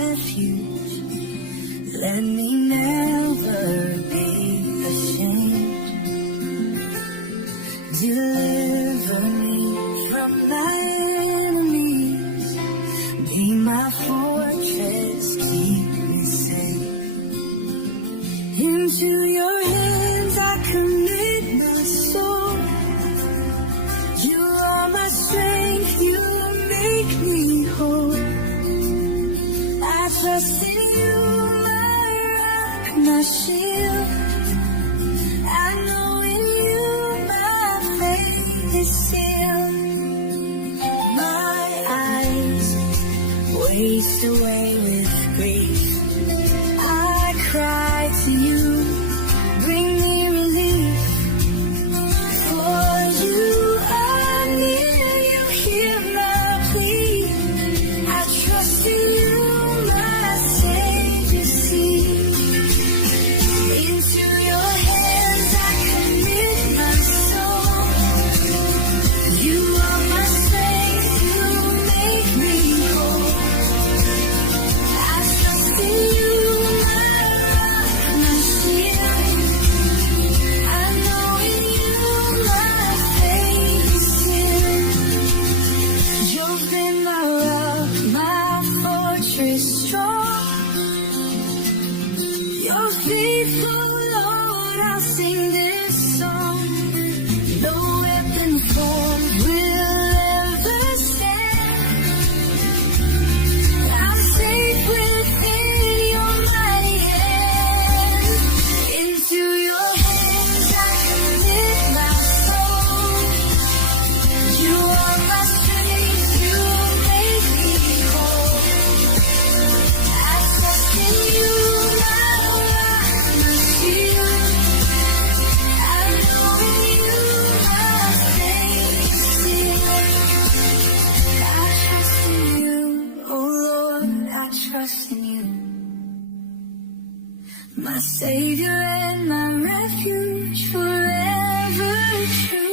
refuge. Let me never be ashamed. Deliver me from my enemies. Be my fortress, keep me safe. Into your hands I commit my soul. You are my strength, you make me whole. I trust in you, my rock, my shield. I know in you my faith is sealed. My eyes waste away with grief. I cry to you, bring me relief. For you are near, you hear my plea. I trust in you, my Savior, see. Into your hands I commit my soul. You are my strength, you make me whole. I trust in you, my rock, my shield. I know in you my faith is sealed. You've been my rock, my fortress strong. You're faithful, Lord, I'll sing this song. No weapon formed will ever stand. I'm safe within your mighty hand. Into your hands I commit my soul. You are my strength, you make me whole. I trust in you, my rock, my shield. I know in you my faith is sealed. I trust in you, oh Lord, I trust in you. My Savior and my refuge forever true.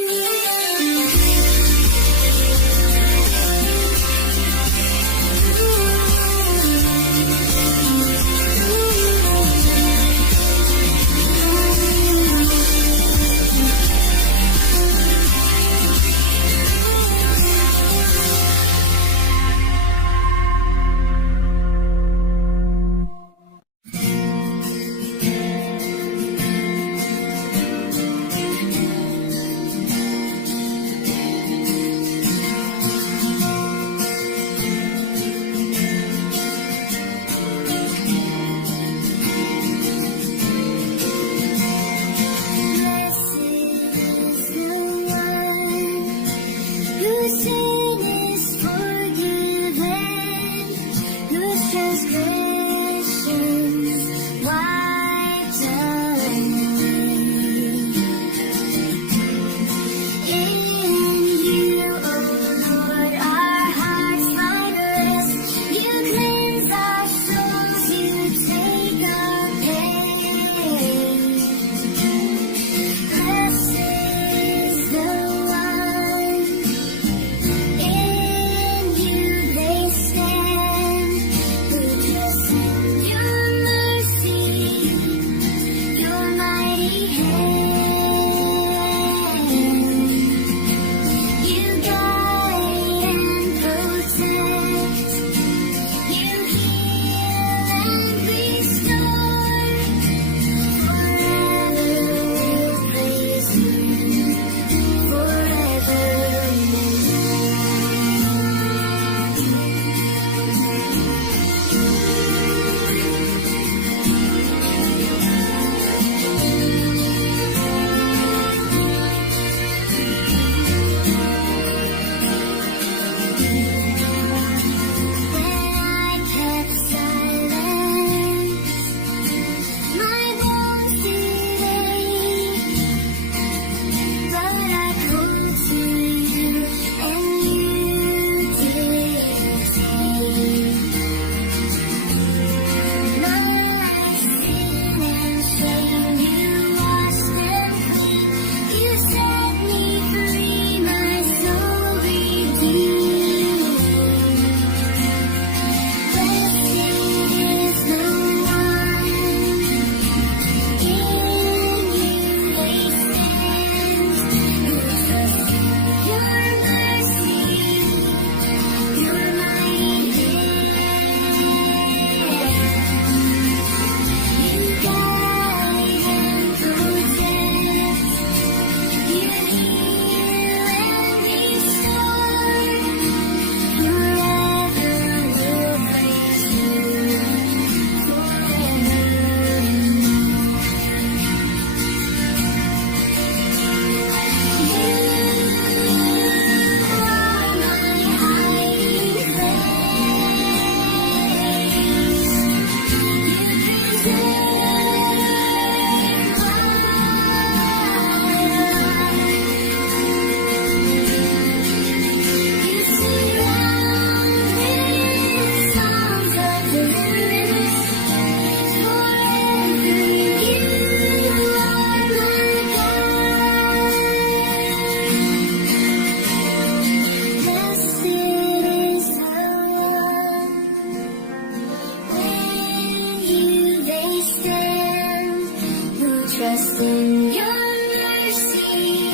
trust in your mercy,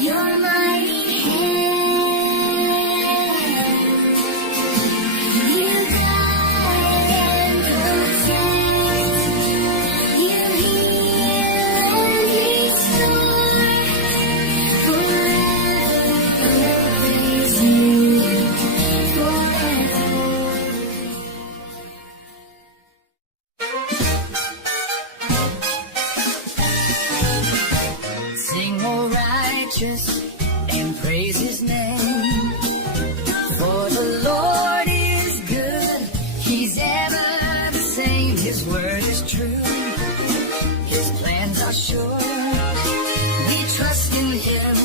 your mighty hand. You guide and protect, you heal and restore. Forever praise you, forever. Sing, O righteous, and praise his name. For the Lord is good, he's ever the same. His word is true, his plans are sure. We trust in him,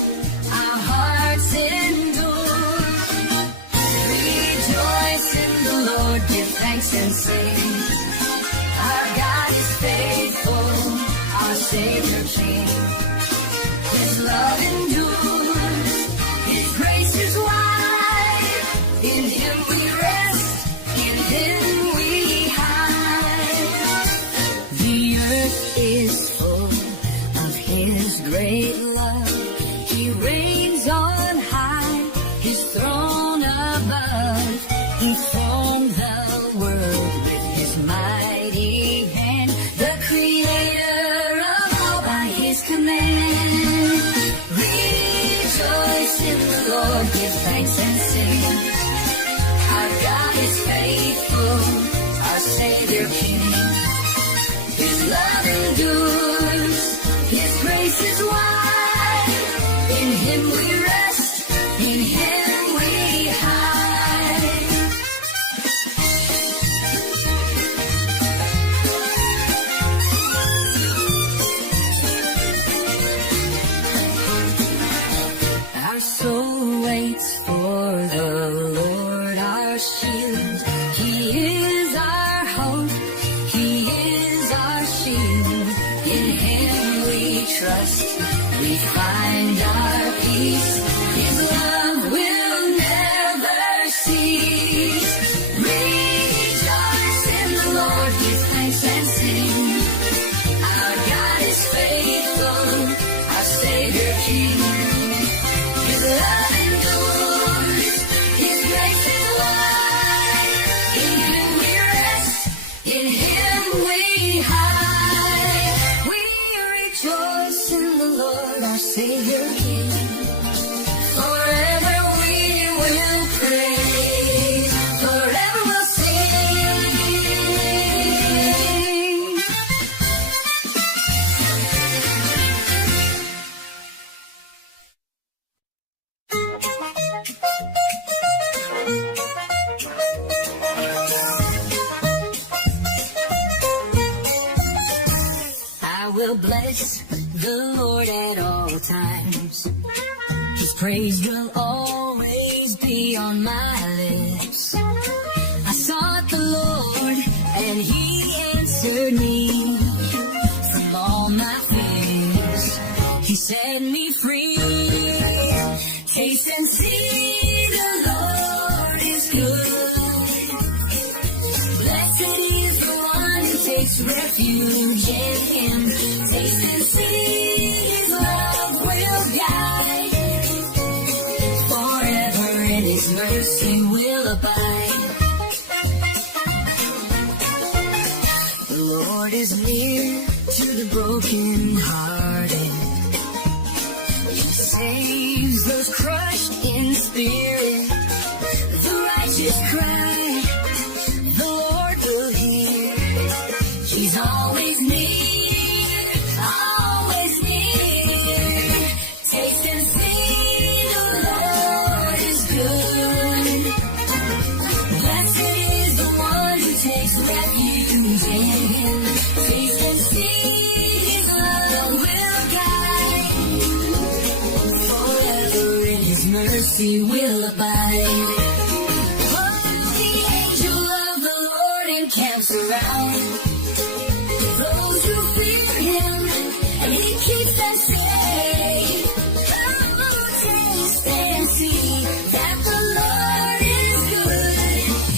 our hearts endure. Rejoice in the Lord, give thanks and sing. Our God is faithful, our Savior King. His love endures, his grace is wide. In him we rest, in him we hide. The earth is full of his great love. He reigns on high, his throne above. He formed the world with his mighty hand, the creator of all by his command. Rejoice in the Lord, give thanks and sing. Our God is faithful, our Savior King. His love endures, his grace is wide. In him we rest, in him we hide. Our soul waits for the Lord, our shield. He is our hope, he is our shield. In him we trust, we find our peace. His love will never cease. Rejoice in the Lord, give thanks and sing. Our God is faithful, our Savior King. His love endures, his grace is wide. In him we rest, in him we hide. We rejoice in the Lord, our Savior King. Forever we will praise, forever we'll sing. I will bless the Lord at all times. His praise will always be on my lips. I sought the Lord and he answered me. From all my fears, he set me free. Taste and see the Lord is good. Blessed is the one who takes refuge in him. Taste and see his love will guide. Forever in his mercy will abide. The Lord is near to the brokenhearted. He saves those crushed in spirit. The righteous cry, the Lord will hear. He's always near, always near. Taste and see the Lord is good. Blessed is the one who takes refuge in him. Taste and see his love will guide. Forever in his mercy will abide. Oh, the angel of the Lord encamps around those who fear him, and he keeps them safe. Oh, taste and see that the Lord is good.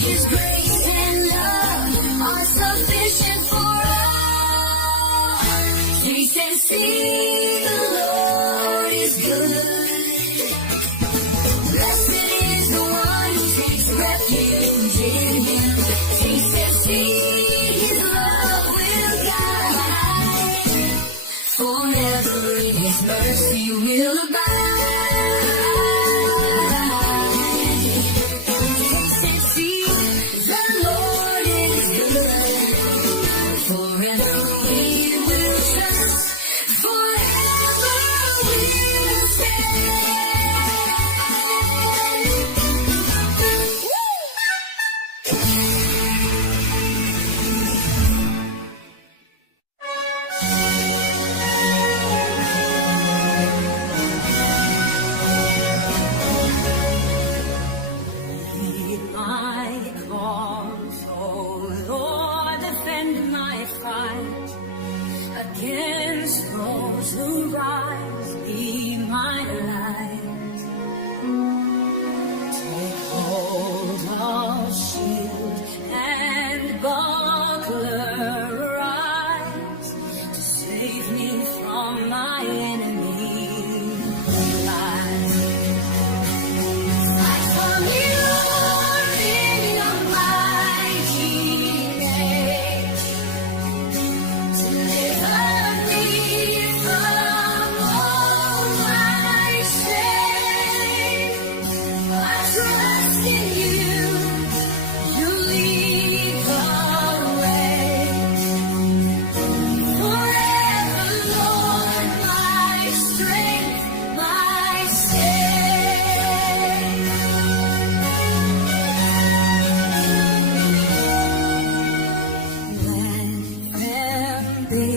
His grace and love are sufficient for all. see the Lord is good. Blessed is the one who takes refuge in Him. Taste and see His love will guide. Forever His mercy will abide. Taste and see the Lord is good. Forever we will trust. Forever we'll stand. Heed my cause, O Lord, defend my fight. Against those who rise, be my light. Take hold of shield and buckler, rise to save me from my enemy's lies. Fight for me, Lord, in your mighty name. Deliver me from all my shame. I trust in you. You lead the way. Forever, Lord, my strength, my stay. Let them be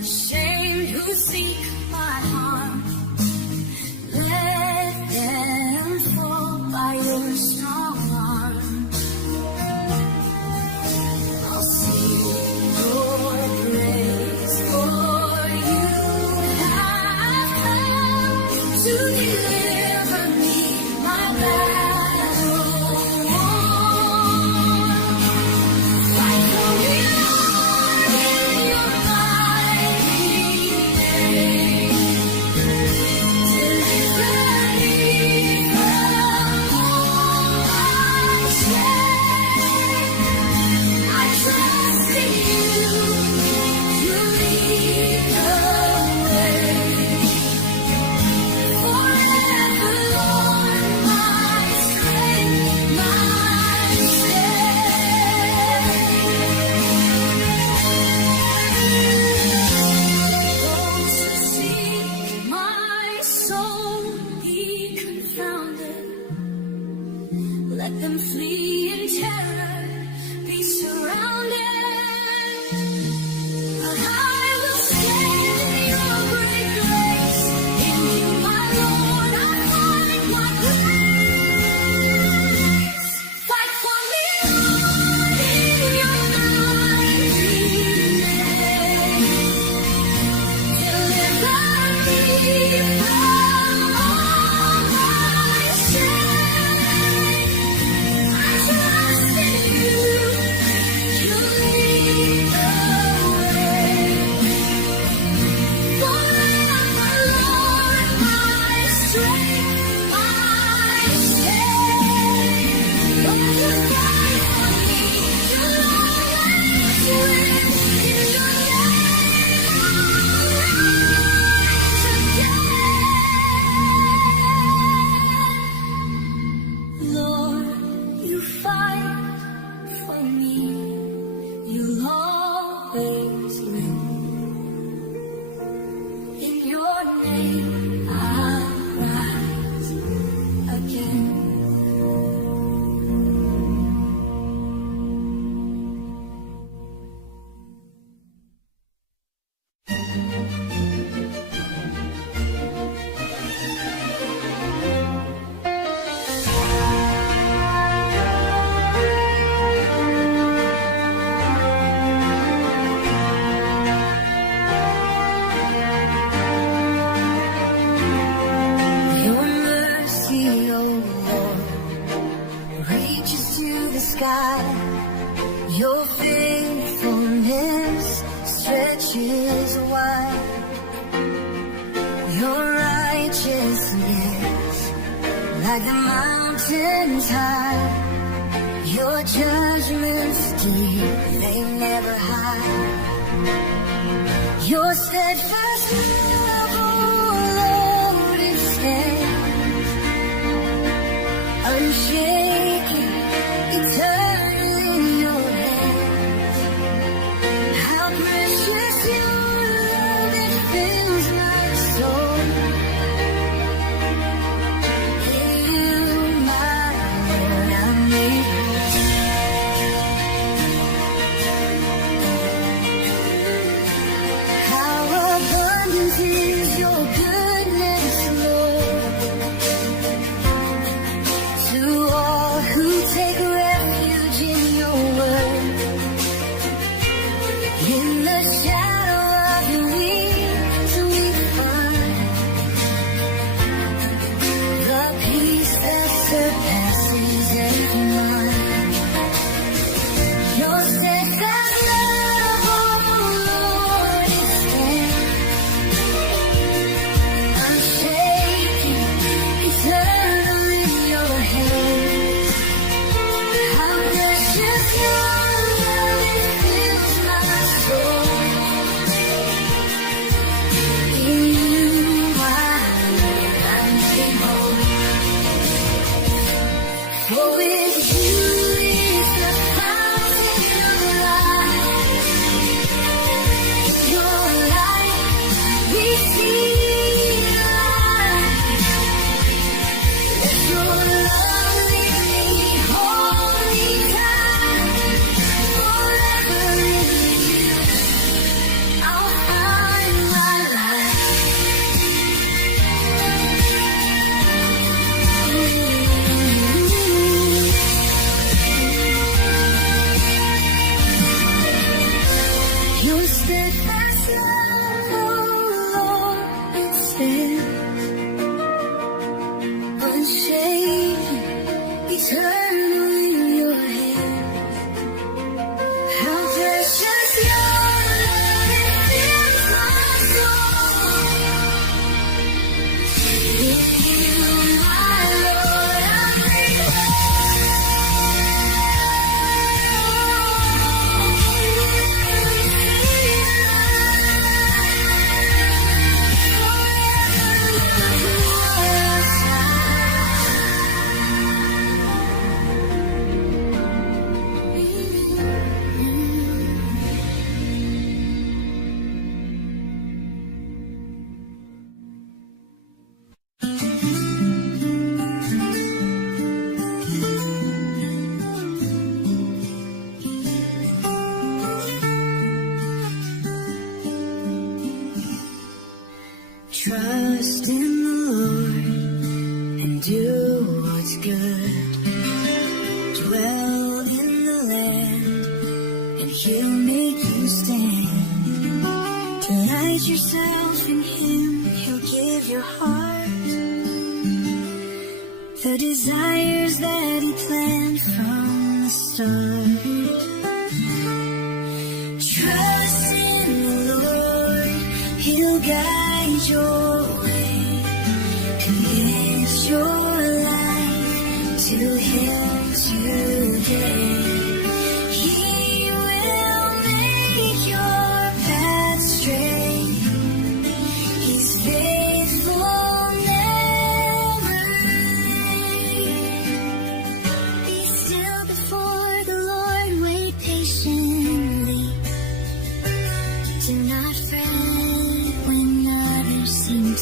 ashamed who seek my harm. Let them fall by your strong arm. I'll sing your praise, for you have come to deliver me, my battle won. Fight for me, Lord, in your mighty name. Deliver me from all my shame. I trust in you. You lead the way. Forever, Lord, my strength, my stay. Those who seek my soul be confounded. Let them flee in terror, be surrounded. But I will stand in your great grace. In you, my Lord, I find my grace. Fight for me, Lord, in your mighty name. Deliver me from all my shame. I trust in you. You lead the way. Forever, Lord, my strength, my stay. Lord, you fight for me. You'll always win. In your name, Lord, you fight for me. You'll always win. In your name, I'll rise again. Your mercy, O Lord, reaches to the sky. Your faithfulness stretches wide. like the mountains high. Your judgments deep, they never hide. Your steadfast love, oh Lord, it stands unshaken, eternal in your hands. How precious your love, it fills my soul. Is your goodness, Lord, to all who take refuge in your word. In the shadow of your wings we find the peace that surpasses every mind. Your steadfast love, oh Lord, it stands eternal in your hands. How precious your love, it fills my soul. In you I'm made whole. For with you is the fountain of life. Your light we see. Your love leads me holy time, forever in you I'll find my life. Your steadfast love, oh Lord, it stands unshaken, eternal in your hands. How precious your love, it fills my soul. With you, my Lord, I'm made Trust in the Lord and do what's good. Dwell in the land and He'll make you stand. Delight yourself in Him, He'll give your heart the desires that He planned from the start. Trust in the Lord, He'll guide your way. Commit your life to Him today. He will make your path straight. He's faithful, never late. Be still before the Lord, wait patiently. Do not fret when others seem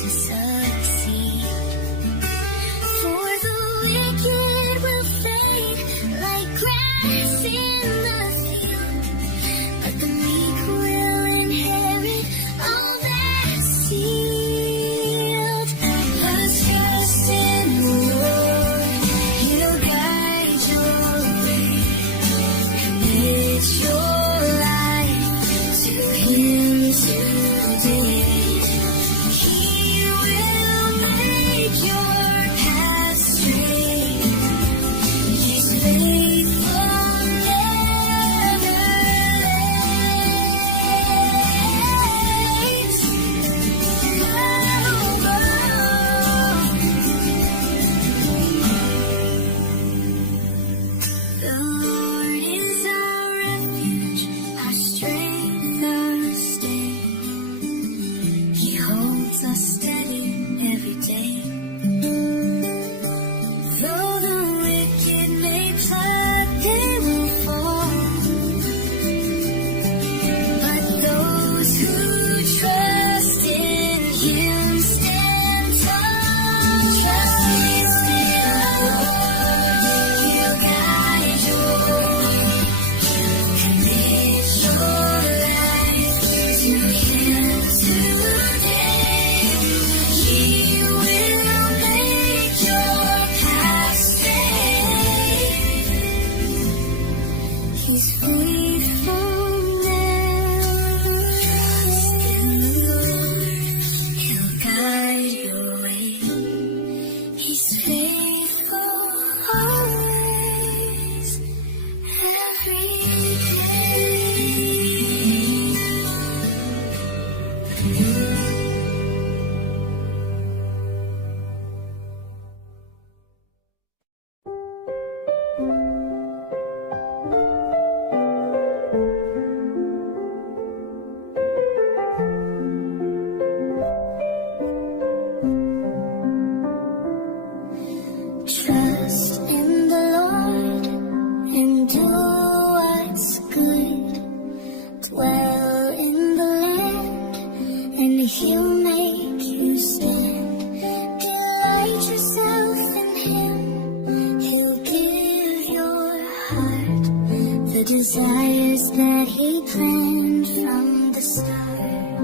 Desires that he planned from the start.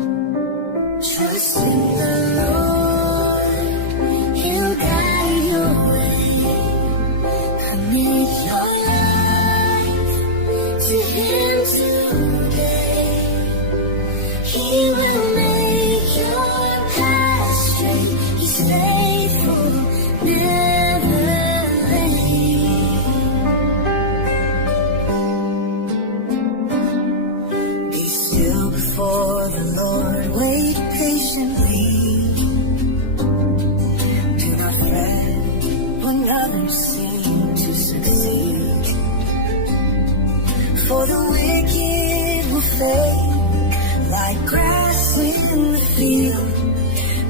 Trust in the Lord, he'll guide your way. Commit your life to him today. He will make your path straight. He's faithful, never late. Before the Lord, wait patiently. Do not fret when others seem to succeed. For the wicked will fade like grass in the field,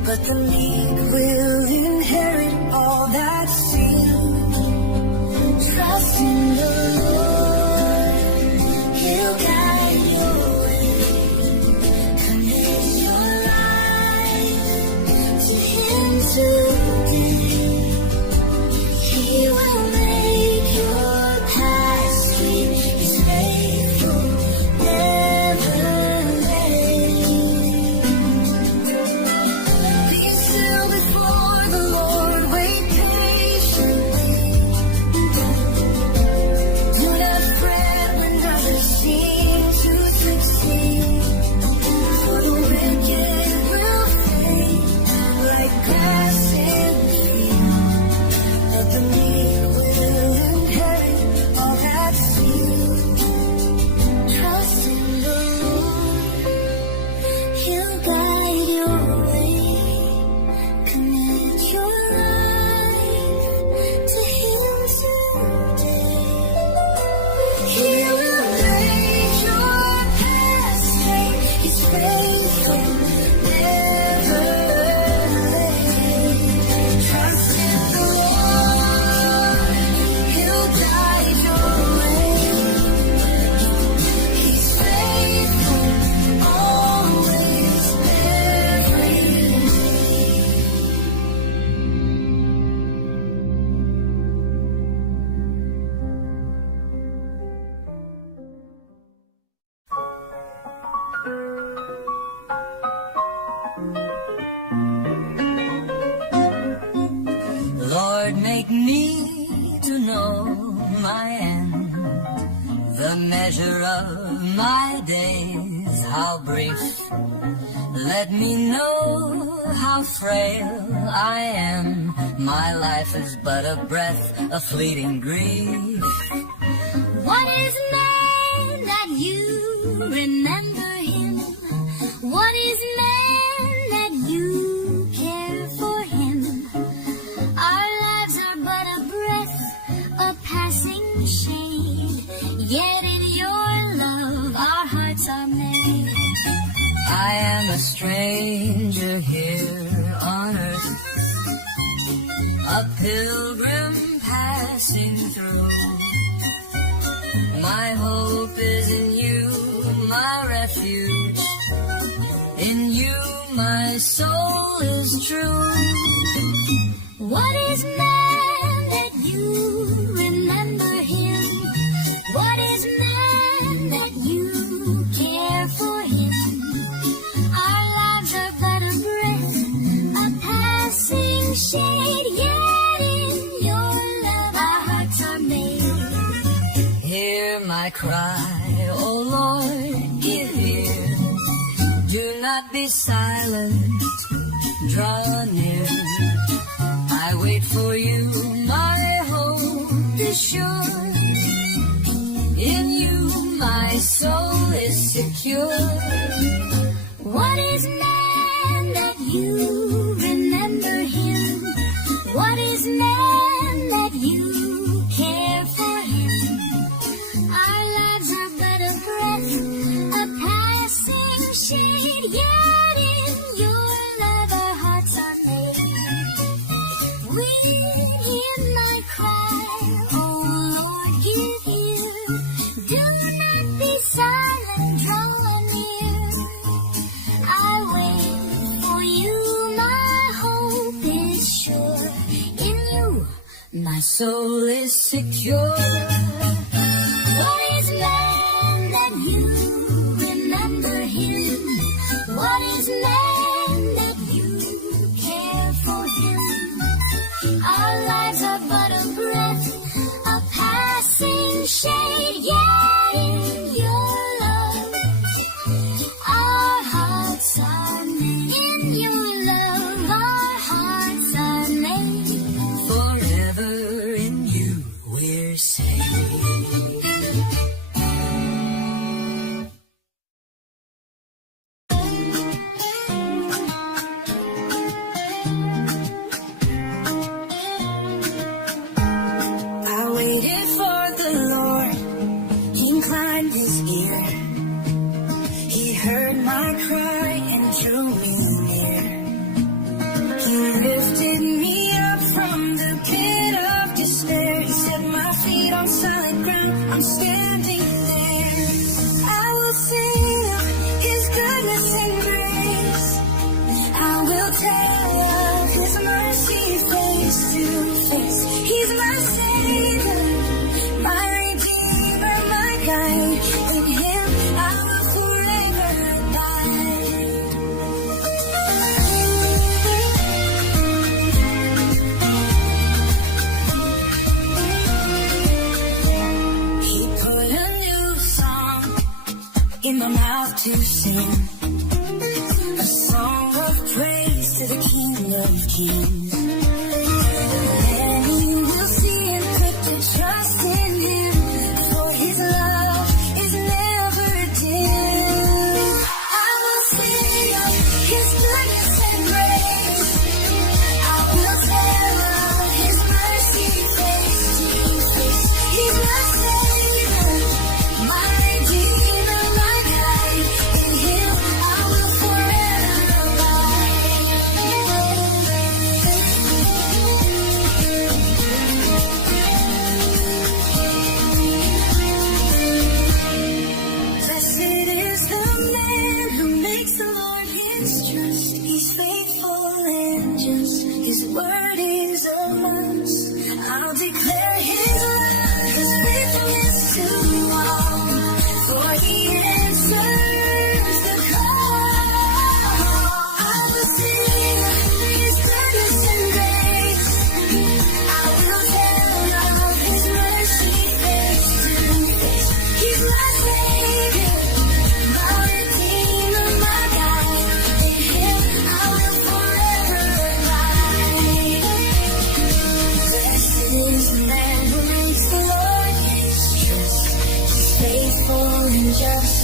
but the meek will inherit all that's sealed. Trust in the Lord, he'll guide your way. He will make your path straight. He's faithful, never late. Be still before the Lord, wait patiently. Do not fret when others seem to succeed. For the wicked will fade like grass in the field, but the meek will inherit all that's sealed. Trust in the Lord, he'll guide your way. Commit your life to him today. He will make your path straight. He's faithful, never late. Trust in the Lord, he'll guide your way. He's faithful, always, every Lord, make me to know my end, the measure of my days, how brief. Let me know how frail I am. My life is but a breath, a fleeting grief. What is man that you remember him? What is man that you care for him? Our lives are but a breath, a passing shade. Yet in your love our hearts are made. I am a stranger here on earth, a pilgrim passing through. My hope is in you, my refuge. In you my soul is true. What is man that you remember him? What is man that you care for him? Our lives are but a breath, a passing shade. Yet in your love our hearts are made. Hear my cry cry, oh Lord, give ear. Do not be silent, draw near. I wait for you, my hope is sure. In you my soul is secure. What is man that you remember him? What is man that you care for him? Our lives are but a breath, a passing shade, yet in your love our hearts are made. We hear my cry, oh Lord, give ear. Do not be silent, draw near. I wait for you, my hope is sure. In you, my soul is secure. What is man that you remember him? What is man that you care for him? Our lives are but a breath, a passing shade, yet in your love our hearts are made. In your love our hearts are made. Forever in you we're saved. I waited for the Lord, he inclined his ear. He heard my cry and drew me near. He lifted me up from the pit of despair. He set my feet on solid ground. I'm standing there. I will sing of his goodness and grace. I will tell of his mercy face to face. He's my Savior, my Redeemer, my guide. In him I will forever abide. He put a new song in my mouth to sing, a song of praise to the King of Kings. Many will see and put their trust in him, for his love is never dim. I will sing of his goodness and grace. I will tell of his mercy face to face. He's my Savior, my Redeemer, my guide. In him I will forever abide. Blessed is the man who makes the Lord his trust. He's faithful and just. His word is a must. I'll declare his love, his faithfulness to all. For he answers the call. I will sing of his goodness and grace. I will tell of his mercy face to face. He's my Savior, my Redeemer, my guide. In him I will forever abide. Blessed is the man who makes the Lord his trust. He's faithful and just.